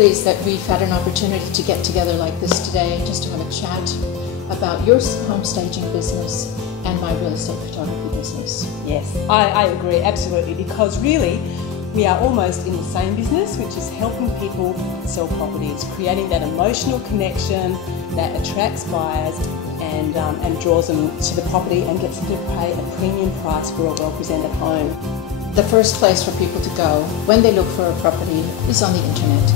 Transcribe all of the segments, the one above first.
pleased that we've had an opportunity to get together like this today, just to have a chat about your home staging business and my real estate photography business. Yes, I agree, absolutely, because really we are almost in the same business, which is helping people sell properties, creating that emotional connection that attracts buyers and draws them to the property and gets them to pay a premium price for a well-presented home. The first place for people to go when they look for a property is on the internet.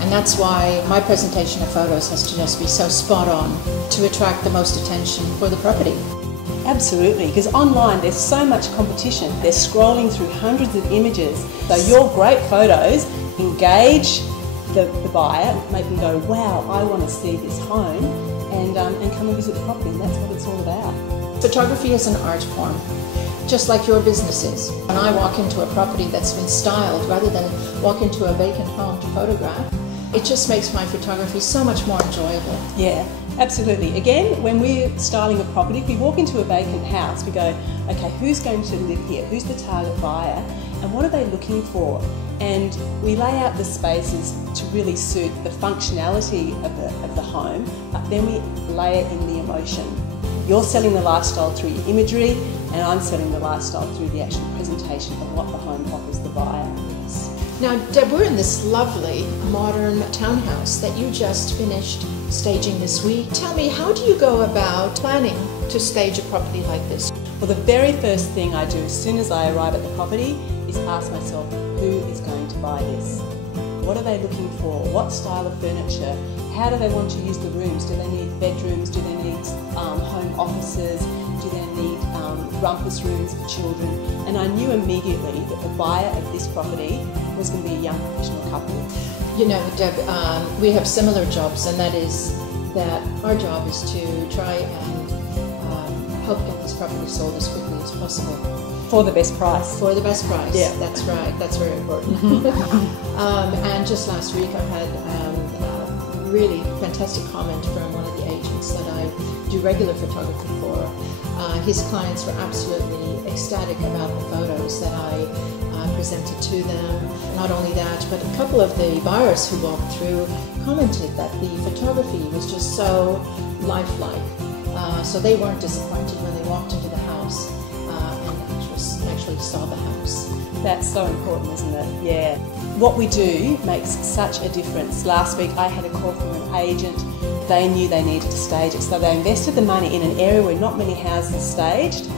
And that's why my presentation of photos has to just be so spot on to attract the most attention for the property. Absolutely, because online there's so much competition. They're scrolling through hundreds of images. So your great photos engage the buyer, make them go, wow, I want to see this home, and come and visit the property, and that's what it's all about. Photography is an art form, just like your business is. When I walk into a property that's been styled, rather than walk into a vacant home to photograph, it just makes my photography so much more enjoyable. Yeah, absolutely. Again, when we're styling a property, if we walk into a vacant house, we go, okay, who's going to live here? Who's the target buyer? And what are they looking for? And we lay out the spaces to really suit the functionality of the home, but then we layer in the emotion. You're selling the lifestyle through your imagery, and I'm selling the lifestyle through the actual presentation of what the home offers the buyer. Now, Deb, we're in this lovely modern townhouse that you just finished staging this week. Tell me, how do you go about planning to stage a property like this? Well, the very first thing I do as soon as I arrive at the property is ask myself, who is going to buy this? What are they looking for? What style of furniture? How do they want to use the rooms? Do they need bedrooms? Do they need home offices? Do they need rumpus rooms for children? And I knew immediately that the buyer of this property was going to be a young professional couple. You know, Deb, we have similar jobs, and that is that our job is to try and help get this property sold as quickly as possible. For the best price. For the best price, yeah. That's right, that's very important. And just last week I had a really fantastic comment from one of the agents that I do regular photography for. His clients were absolutely ecstatic about the photos that I presented to them. Not only that, but a couple of the buyers who walked through commented that the photography was just so lifelike. So they weren't disappointed when they walked into the house and actually saw the house. That's so important, isn't it? Yeah. What we do makes such a difference. Last week I had a call from an agent. They knew they needed to stage it, so they invested the money in an area where not many houses are staged.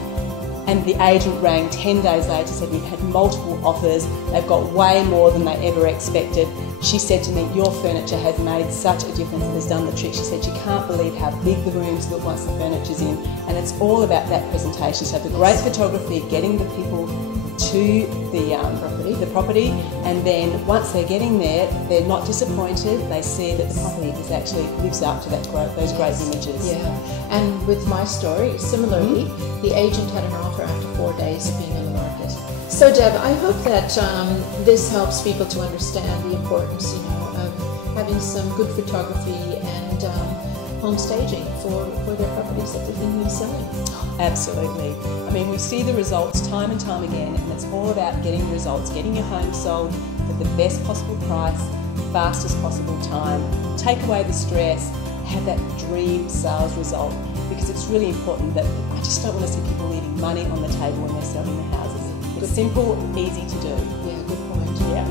And the agent rang 10 days later, said we've had multiple offers, they've got way more than they ever expected. She said to me, your furniture has made such a difference, it has done the trick. She said she can't believe how big the rooms look once the furniture's in, and it's all about that presentation. So the great photography, getting the people to the property, and then once they're getting there, they're not disappointed. They see that the property actually lives up to those great images. Yeah, and with my story, similarly, the agent had an offer after 4 days of being on the market. So Deb, I hope that this helps people to understand the importance, of having some good photography and home staging for their properties that they're thinking of selling. Absolutely. I mean, we see the results time and time again, and it's all about getting the results, getting your home sold at the best possible price, fastest possible time, take away the stress, have that dream sales result, because it's really important that I just don't want to see people leaving money on the table when they're selling their houses. It's simple, easy to do. Yeah, good point. Yeah.